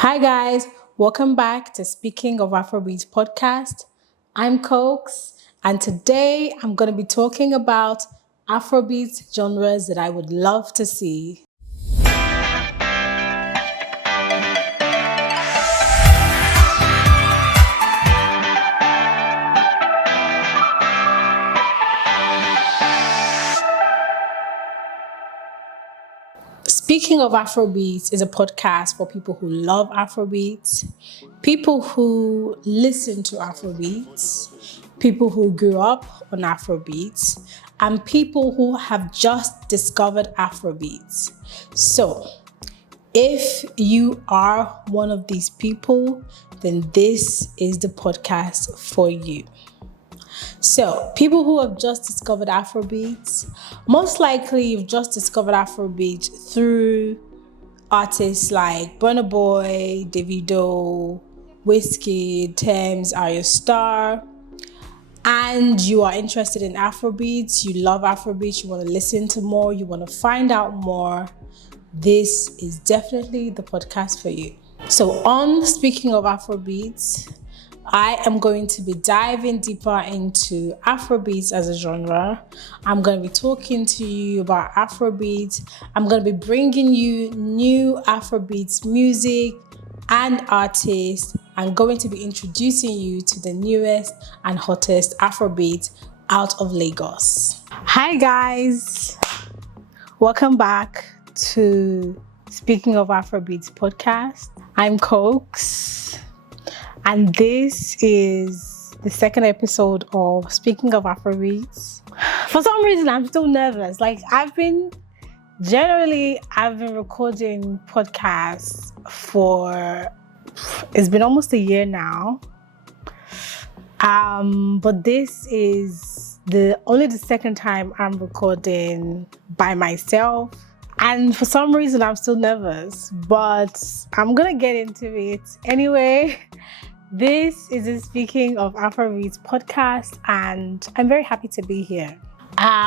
Hi guys, welcome back to Speaking of Afrobeats podcast. I'm Cokes, and today I'm going to be talking about Afrobeats genres that I would love to see. Speaking of Afrobeats is a podcast for people who love Afrobeats, people who listen to Afrobeats, people who grew up on Afrobeats, and people who have just discovered Afrobeats. So, if you are one of these people, then this is the podcast for you. So, people who have just discovered Afrobeats, most likely you've just discovered Afrobeat through artists like Burna Boy, Davido, Wizkid, Thames, Are Your Star, and you are interested in Afrobeats, you love Afrobeats, you want to listen to more, you want to find out more, this is definitely the podcast for you. So on Speaking of Afrobeats, I am going to be diving deeper into Afrobeats as a genre. I'm going to be talking to you about Afrobeats. I'm going to be bringing you new Afrobeats music and artists. I'm going to be introducing you to the newest and hottest Afrobeats out of Lagos. Hi guys, welcome back to Speaking of Afrobeats podcast. I'm Cokes. And this is the second episode of Speaking of Afrobeats. For some reason, I'm still nervous. I've been recording podcasts it's been almost a year now. But this is only the second time I'm recording by myself. And for some reason, I'm still nervous, but I'm gonna get into it anyway. This is the Speaking of Afrobeats podcast, and I'm very happy to be here.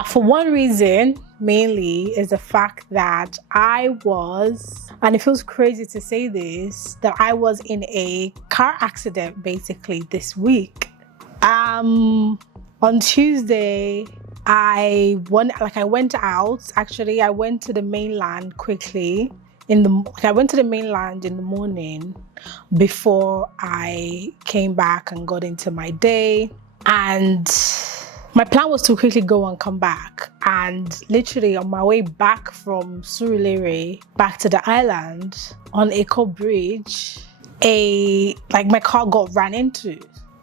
For one reason, mainly, is the fact that I was, and it feels crazy to say this, that I was in a car accident basically this week. On Tuesday, I went out. Actually, I went to the mainland quickly. I went to the mainland in the morning before I came back and got into my day. And my plan was to quickly go and come back. And literally on my way back from Surulere back to the island on Eco Bridge, my car got ran into.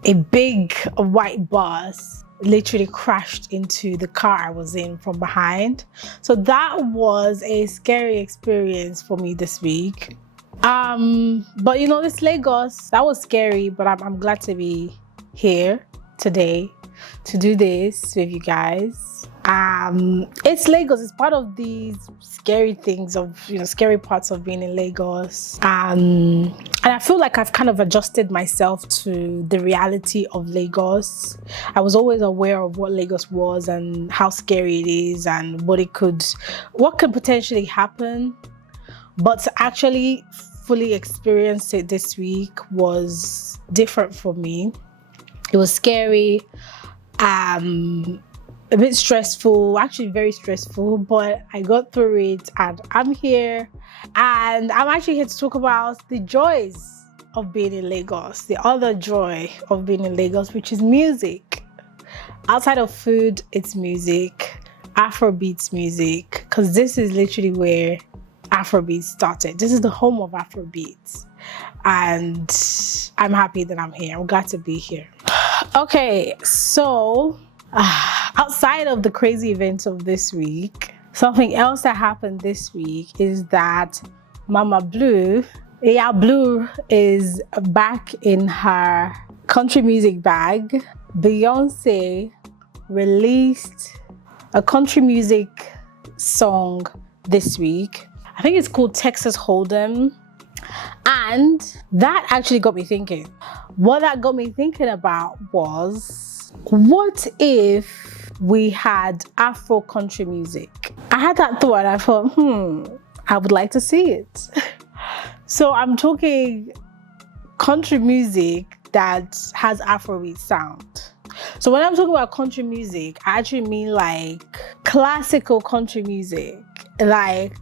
A big white bus literally crashed into the car I was in from behind. So that was a scary experience for me this week. But this Lagos, that was scary, but I'm glad to be here today to do this with you guys. It's Lagos. It's part of these scary things scary parts of being in Lagos. And I feel like I've kind of adjusted myself to the reality of Lagos. I was always aware of what Lagos was and how scary it is and what could potentially happen. But to actually fully experience it this week was different for me. It was scary. A bit stressful, actually very stressful, but I got through it and I'm here. And I'm actually here to talk about the joys of being in Lagos, the other joy of being in Lagos, which is music. Outside of food, it's music, Afrobeats music, because this is literally where Afrobeats started. This is the home of Afrobeats. And I'm happy that I'm here. I'm glad to be here. Okay, so outside of the crazy events of this week, something else that happened this week is that Mama Blue is back in her country music bag. Beyonce released a country music song this week. I think it's called Texas Hold'em. And that actually got me thinking. What that got me thinking about was, what if we had Afro-country music? I had that thought and I thought, I would like to see it. So I'm talking country music that has Afrobeat sound. So when I'm talking about country music, I actually mean like classical country music, like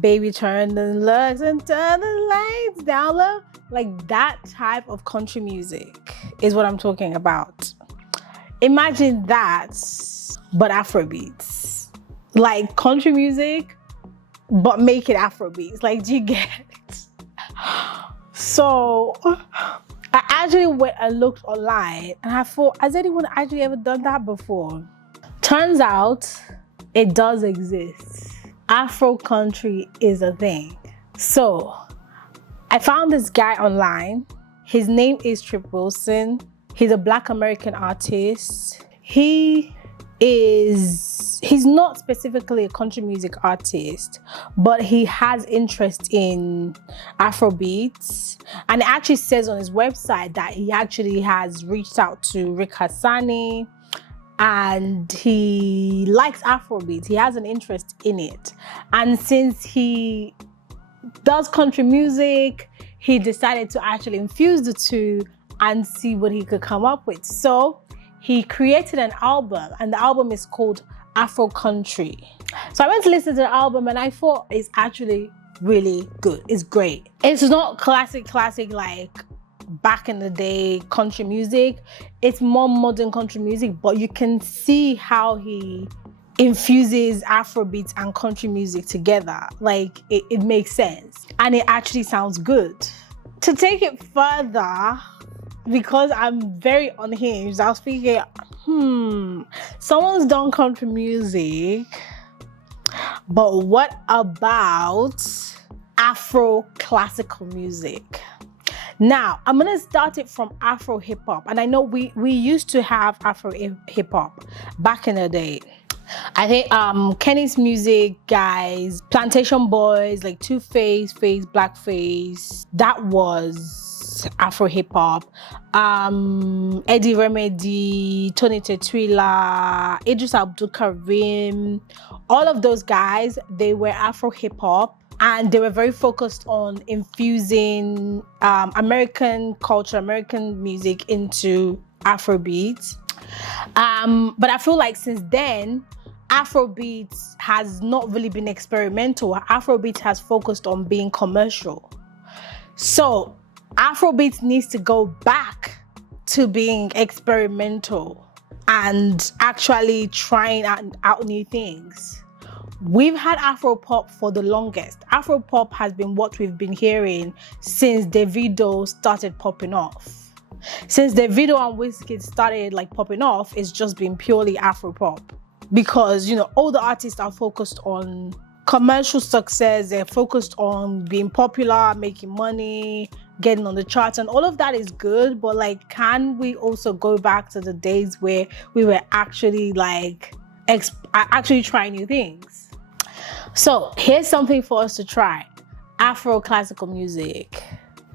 Baby Turn the Lux and Turn the Lights Down Low. Like that type of country music is what I'm talking about. Imagine that, but Afrobeats. Like country music, but make it Afrobeats. Like, do you get it? So I actually went and looked online and I thought, has anyone actually ever done that before? Turns out it does exist. Afro-country is a thing. So I found this guy online. His name is Trip Wilson. He's a Black American artist. He's not specifically a country music artist, but he has interest in Afrobeats. And it actually says on his website that he actually has reached out to Rick Hassani and he likes Afrobeats. He has an interest in it. And since he does country music, he decided to actually infuse the two and see what he could come up with. So he created an album, and the album is called Afro-country. So I went to listen to the album and I thought it's actually really good. It's great. It's not classic like back in the day country music. It's more modern country music, but you can see how he infuses Afrobeats and country music together. Like it makes sense and it actually sounds good. To take it further, because I'm very unhinged, I was thinking, someone's done country music, but what about Afro classical music? Now, I'm gonna start it from Afro hip hop. And I know we used to have Afro hip hop back in the day. I think Kenny's Music guys, Plantation Boys, like Two-Face, Blackface, that was Afro hip hop. Eddie Remedy, Tony Tetwila, Idris Abdul Karim, all of those guys, they were Afro hip hop. And they were very focused on infusing American culture, American music into Afrobeats. But I feel like since then, Afrobeats has not really been experimental. Afrobeats has focused on being commercial. So Afrobeats needs to go back to being experimental and actually trying out new things. We've had Afropop for the longest. Afropop has been what we've been hearing since Davido started popping off. Since Davido and Wizkid started like popping off, it's just been purely Afropop. Because, you know, all the artists are focused on commercial success. They're focused on being popular, making money, getting on the charts, and all of that is good. But like, can we also go back to the days where we were actually like actually trying new things? So here's something for us to try. Afro classical music.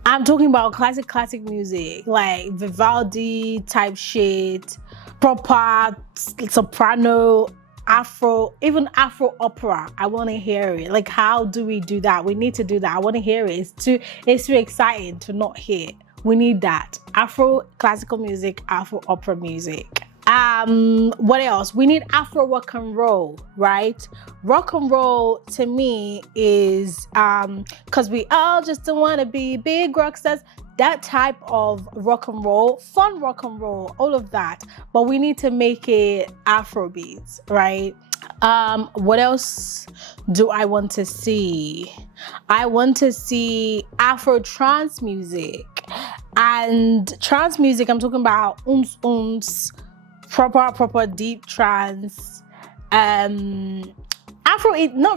I'm talking about classic music, like Vivaldi type shit, proper soprano, Afro, even Afro opera. I want to hear it. Like, how do we do that? We need to do that. I want to hear it. It's too exciting to not hear. We need that. Afro classical music, Afro opera music. What else? We need Afro rock and roll, right? Rock and roll to me is because we all just don't want to be big rock stars. That type of rock and roll, fun rock and roll, all of that. But we need to make it Afrobeats, right? What else do I want to see? I want to see Afro-Trance music. And trance music, I'm talking about proper deep trance. Not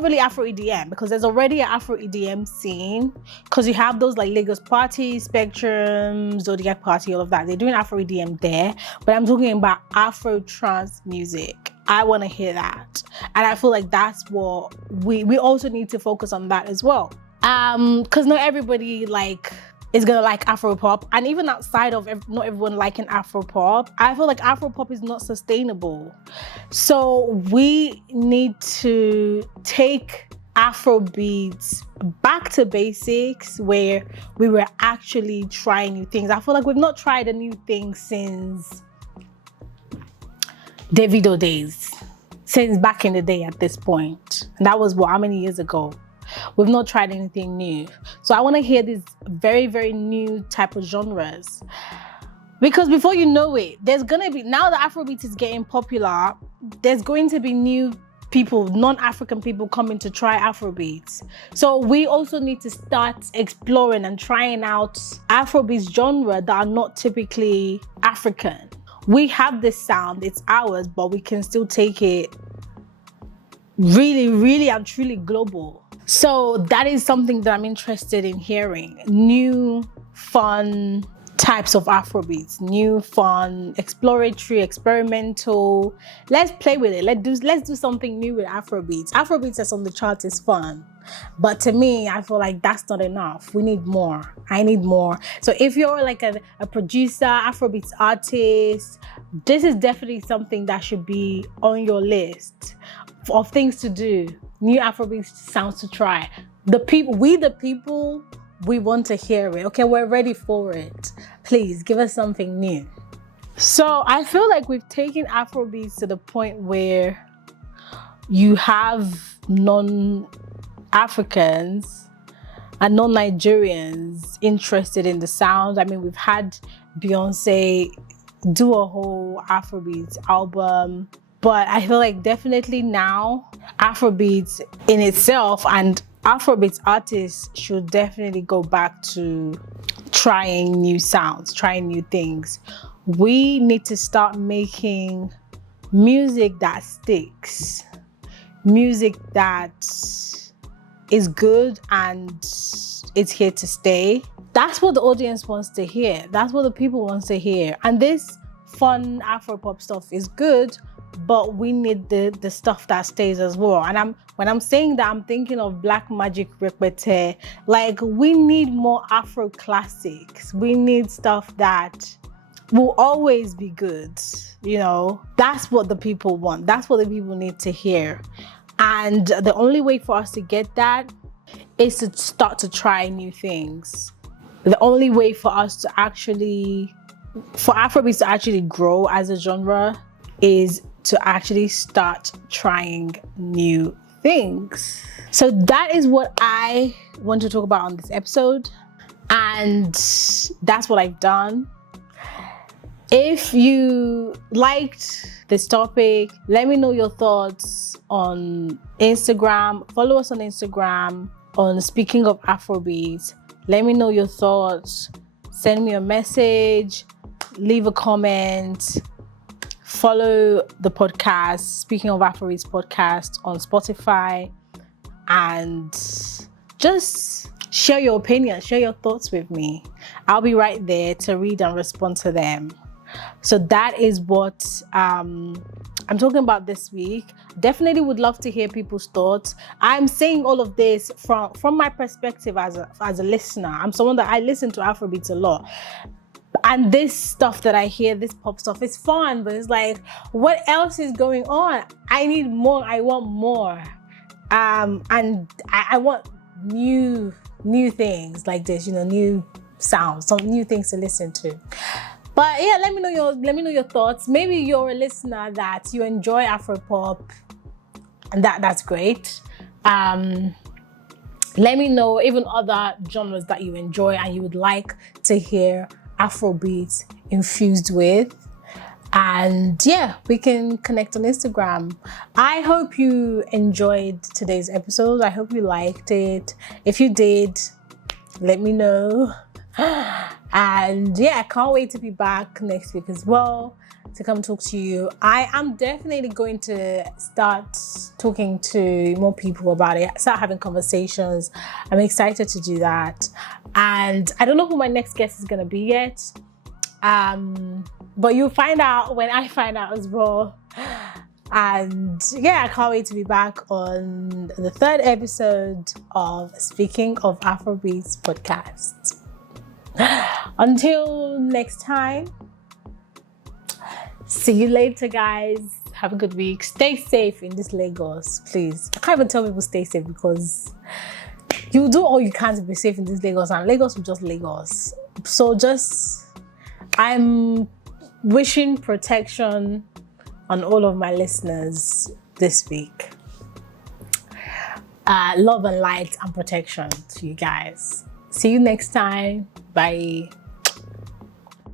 really Afro EDM, because there's already an Afro EDM scene, because you have those like Lagos Party, Spectrum, Zodiac Party, all of that. They're doing Afro EDM there, but I'm talking about Afro trance music. I want to hear that, and I feel like that's what we also need to focus on that as well. Because not everybody like is gonna like Afro-pop, and even outside of not everyone liking Afro-pop, I feel like Afro-pop is not sustainable. So we need to take Afrobeats back to basics, where we were actually trying new things. I feel like we've not tried a new thing since Davido days, since back in the day at this point. And that was how many years ago? We've not tried anything new. So I want to hear these very, very new type of genres. Because before you know it, there's going to be, now that Afrobeats is getting popular, there's going to be new people, non-African people coming to try Afrobeats. So we also need to start exploring and trying out Afrobeats genre that are not typically African. We have this sound, it's ours, but we can still take it really, really and truly global. So that is something that I'm interested in hearing. New, fun types of Afrobeats, new, fun, exploratory, experimental. Let's play with it. Let's do something new with Afrobeats. Afrobeats that's on the chart is fun, but to me, I feel like that's not enough. We need more. I need more. So if you're like a producer, Afrobeats artist, this is definitely something that should be on your list of things to do. New Afrobeats sounds to try. We want to hear it. Okay, we're ready for it. Please give us something new. So I feel like we've taken Afrobeats to the point where you have non-Africans and non-Nigerians interested in the sound. I mean, we've had Beyonce do a whole Afrobeats album, but I feel like definitely now Afrobeats in itself and Afrobeats artists should definitely go back to trying new sounds, trying new things. We need to start making music that sticks, music that is good and it's here to stay. That's what the audience wants to hear. That's what the people want to hear. And this fun Afro-pop stuff is good, but we need the stuff that stays as well. And when I'm saying that, I'm thinking of Black Magic Repete. Like, we need more Afro classics. We need stuff that will always be good. You know, that's what the people want. That's what the people need to hear. And the only way for us to get that is to start to try new things. The only way for us to for Afrobeats to actually grow as a genre is to actually start trying new things. So that is what I want to talk about on this episode, and that's what I've done. If you liked this topic, let me know your thoughts on Instagram. Follow us on Instagram on Speaking of Afrobeats. Let me know your thoughts. Send me a message, leave a comment. Follow the podcast, Speaking of Afrobeats podcast, on Spotify, and just share your opinion, share your thoughts with me. I'll be right there to read and respond to them. So that is what I'm talking about this week. Definitely would love to hear people's thoughts. I'm saying all of this from my perspective as a listener. I'm someone that I listen to Afrobeats a lot. And this stuff that I hear, this pop stuff, is fun, but it's like, what else is going on? I need more. I want more. And I want new things like this, you know, new sounds, some new things to listen to. But yeah, let me know your thoughts. Maybe you're a listener that you enjoy Afropop, and that's great. Let me know even other genres that you enjoy and you would like to hear Afrobeats infused with. And yeah, we can connect on Instagram. I hope you enjoyed today's episode. I hope you liked it. If you did, let me know. And yeah, I can't wait to be back next week as well to come talk to you. I am definitely going to start talking to more people about it, start having conversations. I'm excited to do that. And I don't know who my next guest is going to be yet. But you'll find out when I find out as well. And yeah, I can't wait to be back on the 3rd episode of Speaking of Afrobeats podcast. Until next time, see you later, guys. Have a good week. Stay safe in this Lagos, please. I can't even tell people stay safe because you do all you can to be safe in this Lagos, and Lagos is just Lagos. So I'm wishing protection on all of my listeners this week. Love and light and protection to you guys. See you next time. Bye.